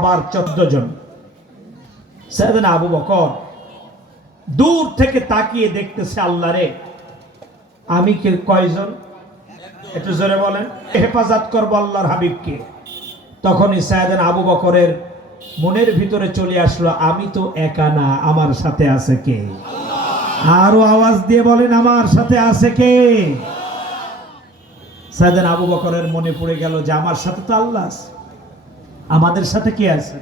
আবার চোদ্দ জন। সেদিন আবু বকর দূর থেকে তাকিয়ে দেখতেছে, আল্লাহ রে, আমি কে কয়জন? একটু জোরে বলেন। হেফাজত করব আল্লাহর হাবিবকে। তখনই সায়দান আবু বকরের মনের ভিতরে চলে আসলো, আমি তো একা না, আমার সাথে আছে কে? আরও আওয়াজ দিয়ে বলেন, আমার সাথে আছে কে? সায়দান আবু বকরের মনে পড়ে গেল যে, আমার সাথে তো আল্লাহ আছে। আমাদের সাথে কে আছে?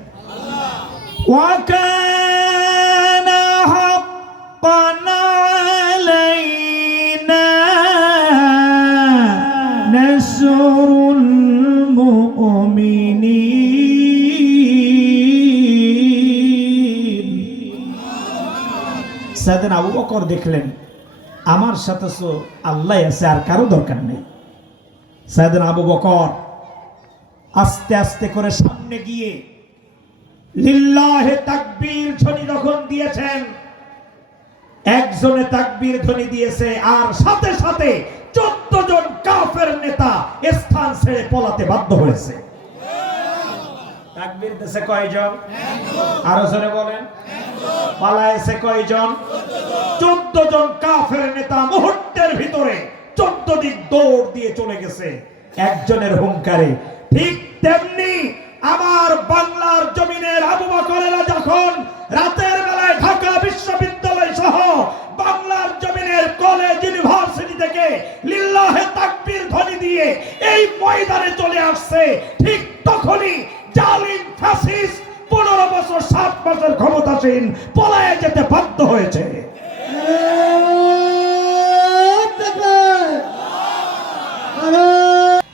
আবু বকর দেখলেন, আমার সাথে আল্লাহ আছে আর কারও দরকার নেই। সাদেন আবু বকর আস্তে আস্তে করে সামনে গিয়ে লিল্লাহে তাকবীর ধ্বনি যখন দিয়েছেন, একজনে তাকবীর ধ্বনি দিয়েছে আর সাথে সাথে চোদ্দ জন কাফের নেতা স্থান ছেড়ে পলাতে বাধ্য হয়েছে। তাকবীর দেশে কয়জন? আরও জোরে বলেন। পালায়েছে কয়জন? চোদ্দ জন কাফের নেতা মুহূর্তের ভিতরে চোদ্দ দিক দৌড় দিয়ে চলে গেছে। একজনের হুঙ্কারে ঠিক তেমনি আমার বাংলার জমিনের আবু বকরেরা যখন রাতের বেলায় ঢাকা বিশ্ববিদ্যালয় সহ বাংলার জমিনের কলেজ ইউনিভার্সিটি থেকে লিল্লাহে তাকবীর ধ্বনি দিয়ে এই ময়দানে চলে আসছে ঠিক তখনই জালিম ফ্যাসিস্ট পনেরো বছর সাত বছর ক্ষমতাসীন পলায়ে যেতে বাধ্য হয়েছে।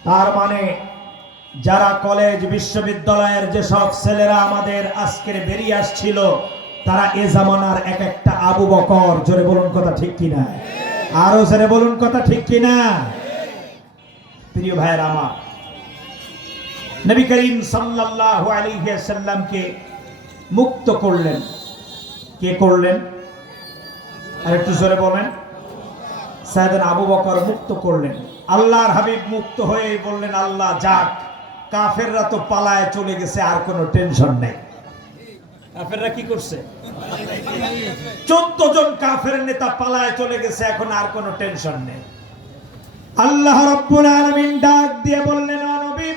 তার মানে যারা কলেজ, বিশ্ববিদ্যালয়ের যেসব ছেলেরা আমাদের আজকের বেরিয়ে আসছিল, তারা এ জামানার এক একটা আবু বকর, জোরে বলুন কথা ঠিক কিনা? আরও জোরে বলুন কথা ঠিক কিনা? প্রিয় ভাইয়ের আমার, নবী করিম সাল্লাল্লাহু আলাইহি সাল্লামকে মুক্ত করলেন। কে করলেন? আর একটু জোরে বলেন। সাইদান আবু বকর মুক্ত করলেন। আল্লাহর হাবিব মুক্ত হয়ে বললেন, আল্লাহ যাক কাফেররা তো পালায় চলে গেছে আর কোনো টেনশন নেই। কাফেররা কি করছে? চোদ্দ জন কাফের নেতা পালায় চলে গেছে এখন আর কোনো টেনশন নেই। আল্লাহ রব্বুল আলামিন ডাক দিয়ে বললেন নবী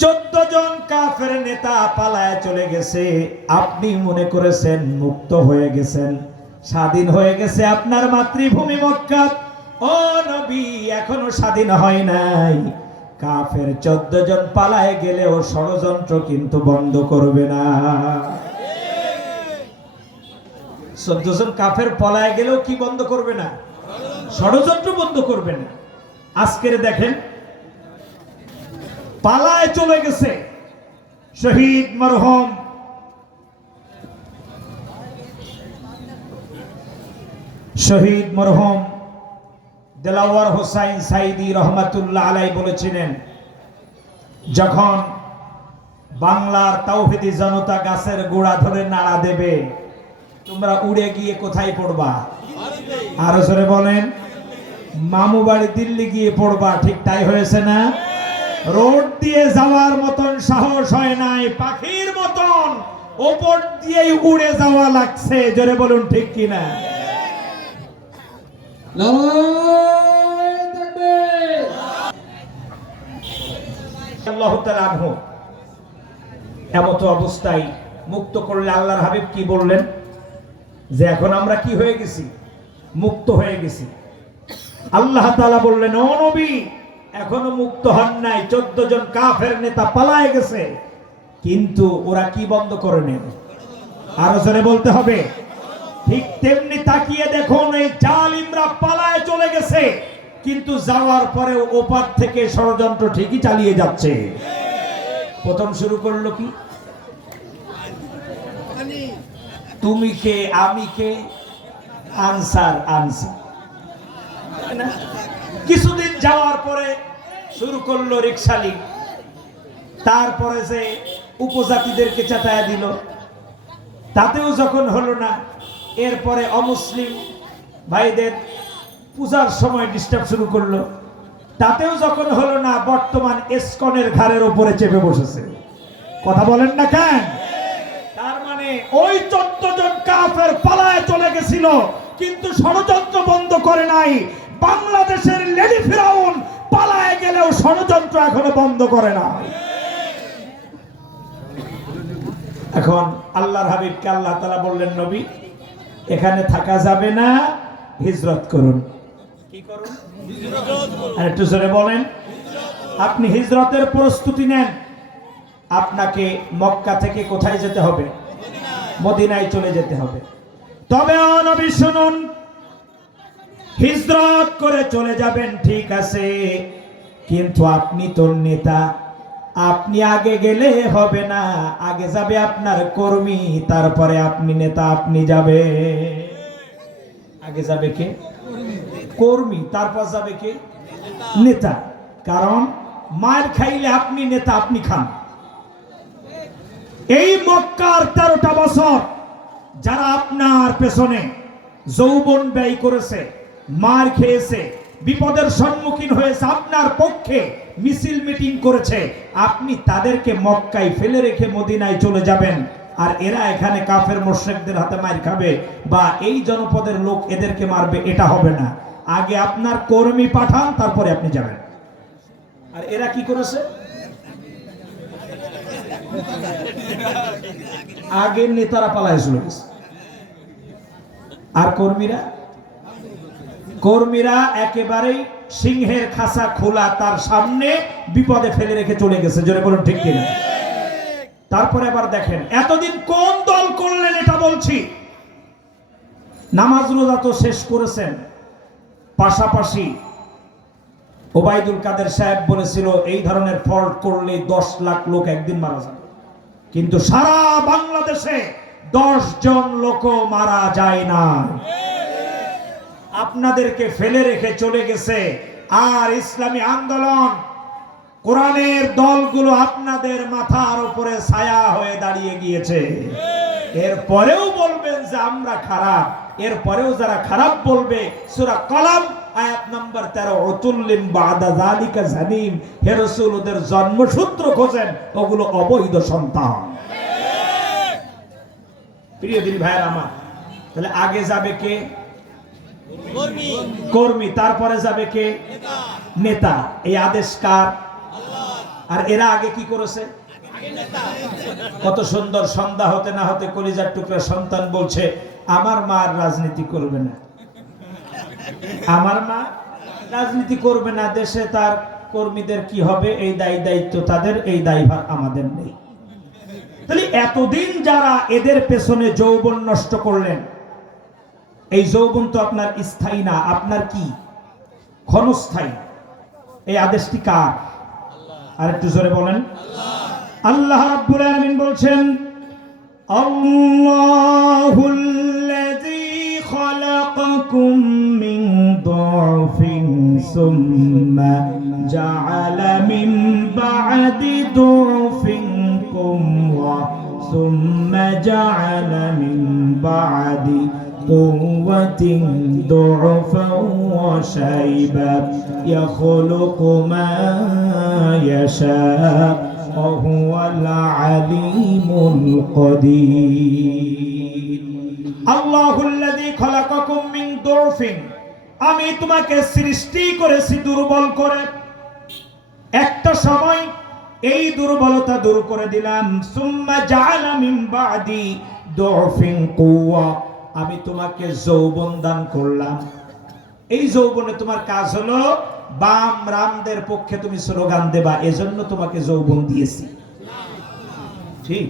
চোদ্দ জন কাফের নেতা পালায় চলে গেছে আপনি মনে করেছেন মুক্ত হয়ে গেছেন? স্বাধীন হয়ে গেছে আপনার মাতৃভূমি মক্কা? ও নবী এখনও স্বাধীন হয় নাই। কাফের চোদ্দ জন পালায় গেলেও ষড়যন্ত্র কিন্তু বন্ধ করবে না। চোদ্দ জন কাফের পলায় গেলেও কি বন্ধ করবে না? ষড়যন্ত্র বন্ধ করবে না। আজকের দেখেন, পালায় চলে গেছে শহীদ মরহম। শহীদ মরহম দেলাওয়ার হোসাইন সাইদি রহমাতুল্লাহ আলাই বলেছিলেন, যখন বাংলার তাওহিদি জনতা গাছের গোড়া ধরে নাড়া দেবে, তোমরা উড়ে গিয়ে কোথায় পড়বা? আরও জোরে বলেন, মামু বাড়ি দিল্লি গিয়ে পড়বা, ঠিক তাই হয়েছে না? রোড দিয়ে যাওয়ার মতন সাহস হয় নাই, পাখির মতন ওপর দিয়েই উড়ে যাওয়া লাগছে, জোরে বলুন ঠিক কিনা? এমত অবস্থায় মুক্ত করলে আল্লাহর হাবিব কি বললেন? যে এখন আমরা কি হয়ে গেছি? মুক্ত হয়ে গেছি। আল্লাহ তাআলা বললেন এখনও মুক্ত হন নাই। চোদ্দ জন কাফের নেতা পালায় গেছে। কিন্তু ওরা কি বন্ধ করে নেন আরও জোরে বলতে হবে। ঠিক তেমনি তাকিয়ে দেখুন, এই জালিমরা পালায় চলে গেছে। কিন্তু যাওয়ার পরে ওপার থেকে ষড়যন্ত্র ঠিকই চালিয়ে যাচ্ছে। প্রথম শুরু করল কি? তুমি কে, আমি কে? Answer answer. কিছুদিন যাওয়ার পরে শুরু করল রিক্সালি তারপরে যে উপজাতিদেরকে চেতায়া দিল। তাতেও যখন হলো না, এরপরে অমুসলিম ভাইদের পূজার সময় ডিস্টার্ব শুরু করল। তাতেও যখন হলো না, বর্তমান এসকনের ঘাড়ের ওপরে চেপে বসেছে। কথা বলেন না কেন? তার মানে ওই চোদ্দ জন কাফের পালায় চলে গেছিল, কিন্তু ষড়যন্ত্র বন্ধ করে নাই। বাংলাদেশের লেডি ফিরাউন পালায় গেলেও ষড়যন্ত্র এখনও বন্ধ করে না। এখন আল্লাহর হাবিবকে আল্লাহ তালা বললেন, নবী, এখানে থাকা যাবে না, হিজরত করুন করুন। একটু জোরে বলেন, আপনি হিজরতের প্রস্তুতি নেন, আপনাকে মক্কা থেকে কোথায় যেতে হবে? মদিনায় চলে যেতে হবে। তবে শুনুন, হিজরত করে চলে যাবেন, ঠিক আছে, কিন্তু আপনি তো নেতা, আপনি আগে গেলে হবে না, আগে যাবে আপনার কর্মী, তারপরে আপনি নেতা, আপনি যাবে আগে যাবে কে? কর্মী, তারপর যাবে কে? নেতা। কারণ মার খাইলে আপনি নেতা, আপনি খান। এই মক্কার তেরোটা বছর যারা আপনার পেছনে যৌবন ব্যয় করেছে, মার খেয়েছে, বিপদের সম্মুখীন হয়েছে, আপনার পক্ষে মিছিল মিটিং করেছে, আপনি তাদেরকে মক্কায় ফেলে রেখে মদিনায় চলে যাবেন। আর এরা এখানে কাফের মোশেকদের হাতে মার খাবে বা এই জনপদের লোক এদেরকে মারবে, এটা হবে না। আগে আপনার কর্মী পাঠান, তারপরে আপনি যাবেন আর এরা কি করেছে? আগের নেতারা পালায় আর কর্মীরা? কর্মীরা একেবারেই সিংহের খাসা খোলা, তার সামনে বিপদে ফেলে রেখে চলে গেছে, জোরে বলুন ঠিক কিনা? তারপরে আবার দেখেন, এতদিন কোন দল করলেন এটা বলছি? নামাজ রোজা তো শেষ করেছেন। পাশাপাশি ওবায়দুল কাদের সাহেব বলেছিল, এই ধরনের ফল্ট করলে দশ লাখ লোক একদিন মারা যাবে। কিন্তু সারা বাংলাদেশে দশ জন লোক মারা যায় না আপনাদেরকে ফেলে রেখে চলে গেছে আর ইসলামী আন্দোলন। কোরআনের দলগুলো আপনাদের মাথার উপরে ছায়া হয়ে দাঁড়িয়ে গিয়েছে। এরপরেও বলবেন যে আমরা খারাপ। এরপরেও যারা খারাপ বলবে সুরা কলাম আয়াত নাম্বার তেরো অতুল্লিম বাদা জালিকা জানিম। হে রসুল ওদের জন্মসূত্র খোঁজেন ওগুলো অবৈধ সন্তান। প্রিয় দিন ভাইয়ের আমার তাহলে আগে যাবে কে? কর্মী। তারপরে যাবে কে? নেতা। এই আদেশ কার? আর এরা আগে কি করেছে? কত সুন্দর সন্ধ্যা হতে না হতে কলিজার টুকরা সন্তান বলছে, আমার মা রাজনীতি করবে না। আমার মা রাজনীতি করবে না, দেশে তার কর্মীদের কি হবে? এই দায়ী দায়িত্ব তাদের, এই দায়ভার আমাদের নেই। তাহলে এতদিন যারা এদের পেছনে যৌবন নষ্ট করলেন, এই যৌবন তো আপনার স্থায়ী না, আপনার কি? ক্ষণস্থায়ী। এই আদেশটি কার? আর একটু জোরে বলেন। আল্লাহ রাব্বুল আলামিন বলছেন আল্লাহুল্লাযী খালাকাকুম মিন দুফিন সুম্মা জাআলা মিন বা'দি দুফিন কুওয়া সুম্মা জাআলা মিন বা'দি قوة ضعفا وشيبا يخلق ما يشاء وهو العليم القدير الله الذي خلقكم من ضعف আমি তোমাকে সৃষ্টি করেছি দুর্বল করে একটা সময় এই দুর্বলতা দূর করে দিলাম সুম্মা জাআলা মিন বাদি দুফিন কুওয়া আমি তোমাকে যৌবন দান করলাম এই যৌবনে তোমার কাজ হলো বাম রামদের পক্ষে তুমি স্লোগান দেবা, এজন্য তোমাকে যৌবন দিয়েছি। ঠিক?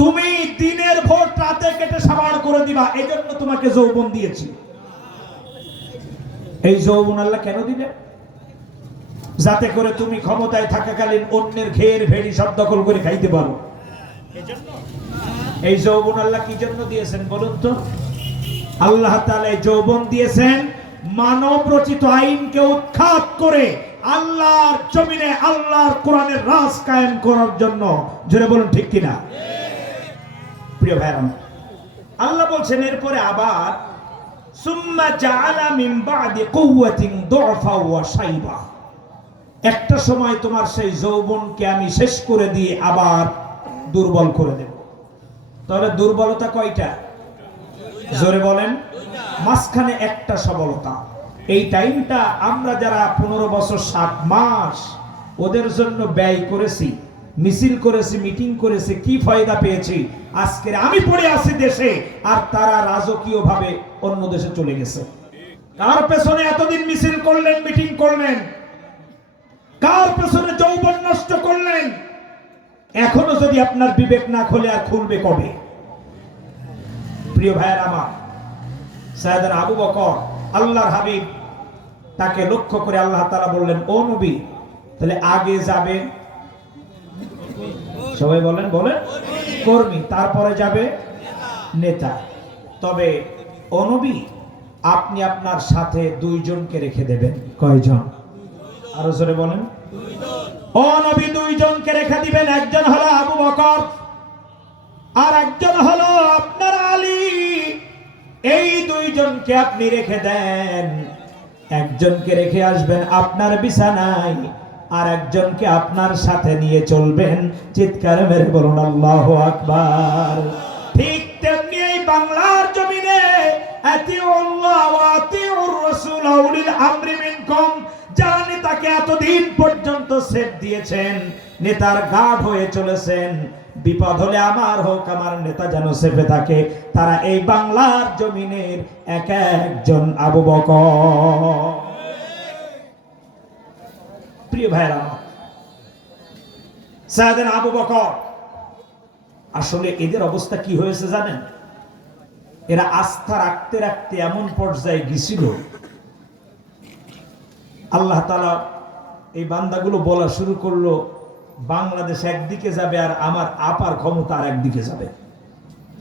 তুমি দিনের ভোট রাতে কেটে সাবার করে দিবা, এজন্য তোমাকে যৌবন দিয়েছি। এই যৌবন আল্লাহ কেন দিবে? যাতে করে তুমি ক্ষমতায় থাকাকালীন অন্যের ঘের ভেড়ি সব দখল করে খাইতে পারো। এই যৌবন আল্লাহ কি জন্য দিয়েছেন বলুন তো? আল্লাহ এই যৌবন দিয়েছেন মানব রচিত আইনকে উৎখাত করে আল্লাহর জমিনে আল্লাহর কোরআনের রাজ কায়েম করার জন্য। জোরে বলুন ঠিক কিনা? প্রিয় ভাইরা আল্লাহ বলছেন, এরপরে আবার, সুম্মা জাআলা মিন বাদি কুওয়াতিন দুফা ওয়া শাইবা। একটা সময় তোমার সেই যৌবনকে আমি শেষ করে দিয়ে আবার দুর্বল করে দেব। তাহলে দুর্বলতা কয়টা? জোরে বলেন। মাঝখানে একটা সবলতা। এই টাইমটা আমরা যারা পনেরো বছর, সাত মাস ওদের জন্য ব্যয় করেছি, মিছিল করেছি, মিটিং করেছি, কি ফায়দা পেয়েছি? আজকের আমি পড়ে আছি দেশে, আর তারা রাজকীয় ভাবে অন্য দেশে চলে গেছে। কার পেছনে এতদিন মিছিল করলেন, মিটিং করলেন? কার পেছনে যৌবন নষ্ট করলেন? এখনও যদি আপনার বিবেক না খোলে, আর খুলবে কবে? প্রিয় ভাইয়ের আমার সায়দান আবু বকর, আল্লাহর হাবিব, তাকে লক্ষ্য করে আল্লাহ তাআলা বললেন, ও নবী, তাহলে আগে যাবে? সবাই বলেন বলেন। কর্মী, তারপরে যাবে নেতা। তবে, ও নবী, আপনি আপনার সাথে দুইজনকে রেখে দেবেন। কয়জন? আরও জোরে বলেন। ও নবী, দুইজনকে রেখে দিবেন, একজন দুইজনকে আপনি রেখে দেন। একজনকে রেখে আসবেন আপনার বিছানায় আর একজনকে আপনার সাথে নিয়ে চলবেন। চিৎকার মেরে বলুন, আল্লাহ আকবার। ঠিক তেমনি এই বাংলার জমিনে, আতিউল্লাহ ওয়া আতিউর রসুল আউলিল আমরি মিনকুম। যারা নেতাকে এতদিন পর্যন্ত সেট দিয়েছেন, নেতার গার্ড হয়ে চলেছেন। বিপদ হলে আমার হোক, আমার নেতা যেন সেফে থাকে। তারা এই বাংলার জমিনের এক একজন আবু বকর। প্রিয় ভাইরা সায়দান আবু বকর, আসলে এদের অবস্থা কি হয়েছে জানেন? এরা আস্থা রাখতে রাখতে এমন পর্যায়ে গেছিল আল্লাহ তালা এই বান্দাগুলো বলা শুরু করল, বাংলাদেশ একদিকে যাবে আর আমার আপার ক্ষমতা আর একদিকে যাবে।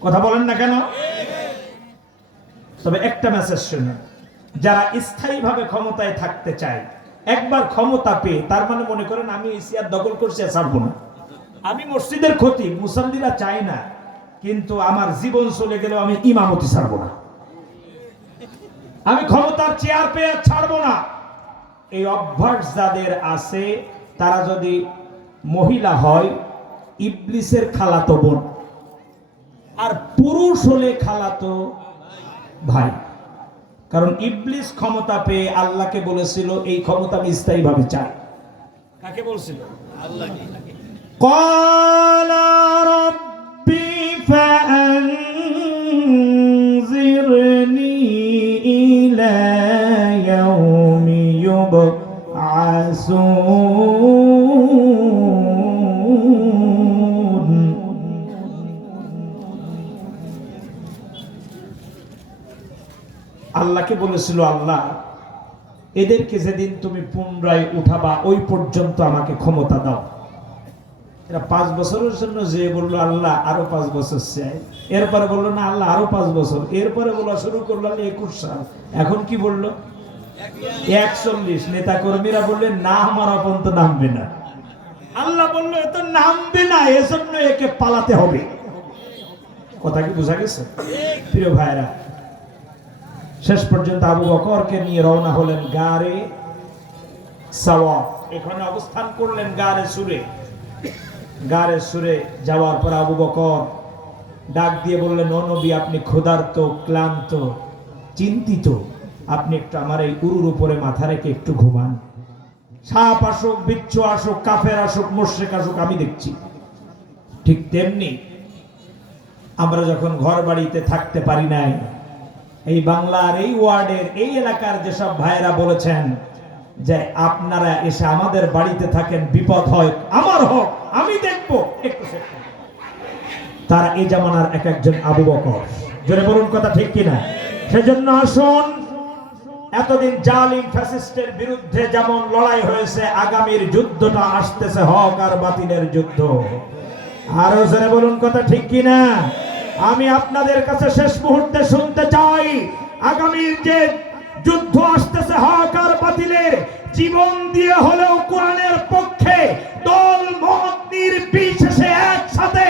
কথা বলেন না কেন? তবে একটা মেসেজ শুনে যারা স্থায়ীভাবে ক্ষমতায় থাকতে চায়, একবার ক্ষমতা পেয়ে, তার মানে মনে করেন আমি এশিয়ার দখল করছি ছাড়বো না। আমি মসজিদের ক্ষতি, মুসল্লিরা চাই না, কিন্তু আমার জীবন চলে গেলেও আমি ইমামতি ছাড়বো না। আমি ক্ষমতার চেয়ার পেয়ে ছাড়বো না। এই অভ্যাস যাদের আছে তারা যদি মহিলা হয় ইবলিসের খালাতো বোন আর পুরুষ হলে খালাতো ভাই কারণ ইবলিস ক্ষমতা পেয়ে আল্লাহকে বলেছিল এই ক্ষমতা আমি স্থায়ীভাবে চাই কাকে বলছিল قال ربي فأنظرني يبعثون আল্লাহকে বলেছিল আল্লাহ এদেরকে যেদিন তুমি পুনরায় উঠাবা ওই পর্যন্ত আমাকে ক্ষমতা দাও এরা পাঁচ বছরের জন্য যে বললো আল্লাহ আরো পাঁচ বছর চাই এরপরে বললো না আল্লাহ আরো পাঁচ বছর এরপরে বলা শুরু করলো আল্লাহ একুশ সাল এখন কি বললো একচল্লিশ। নেতা কর্মীরা বললেন না, আমার আপন তো নামবে না। আল্লাহ বলল, এ তো নামবে না, এজন্য একে পালাতে হবে। কথা কি বোঝা গেছে? প্রিয় ভাইরা শেষ পর্যন্ত আবু বকরকে নিয়ে রওনা হলেন গারে সাওয়া এখানে অবস্থান করলেন গারে সুরে। গারে সুরে যাওয়ার পর আবু বকর ডাক দিয়ে বললেন, ও আপনি ক্ষুধার্ত, ক্লান্ত, চিন্তিত। আপনি একটু আমার এই উরুর উপরে মাথা রেখে একটু ঘুমান। সাপ আসুক, বিচ্ছু আসুক, কাফের আসুক মোর্শেক আসুক, আমি দেখছি। ঠিক তেমনি আমরা যখন ঘর বাড়িতে থাকতে পারি নাই, এই বাংলার, এই ওয়ার্ডের, এই এলাকার যেসব ভাইয়েরা বলেছেন যে আপনারা এসে আমাদের বাড়িতে থাকেন, বিপদ হয়, আমার হোক, আমি দেখব। তারা এই জামানার এক একজন আবু বকর। জোরে বলুন কথা ঠিক কিনা? সেজন্য আসুন। এতদিন জালিম ফ্যাসিস্টের বিরুদ্ধে যেমন লড়াই হয়েছে, আগামীর যুদ্ধটা আসতেছে হক আর বাতিলের যুদ্ধ। আরও জোরে বলুন কথা ঠিক কিনা? আমি আপনাদের কাছে শেষ মুহূর্তে শুনতে চাই, আগামীর যে যুদ্ধ আসতেছে হক আর বাতিলের, জীবন দিয়ে হলেও কোরআনের পক্ষে দল, মত নির্বিশেষে একসাথে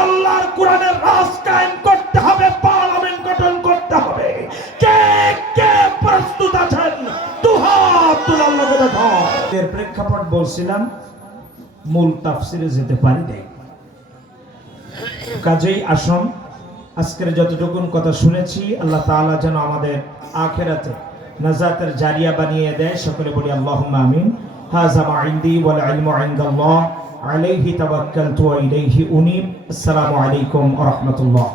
আল্লাহর কোরআনের রাজ কায়েম করতে হবে, পার্লামেন্ট প্রেক্ষাপট বলছিলাম, মূল তাফসিরে যেতে পারি নাই। কাজেই আসুন, আজকের যতটুকুন কথা শুনেছি, আল্লাহ তাআলা যেন আমাদের আখেরাতে নাজাতের জারিয়া বানিয়ে দেয়। সকলে বলি আল্লাহ আমিন। হাযা মা ইনদি ওয়াল ইলমু ইনদাল্লাহ। আলাইহি তাওয়াক্কালতু ওয়া ইলাইহি উনীব। আসসালামু আলাইকুম ওয়া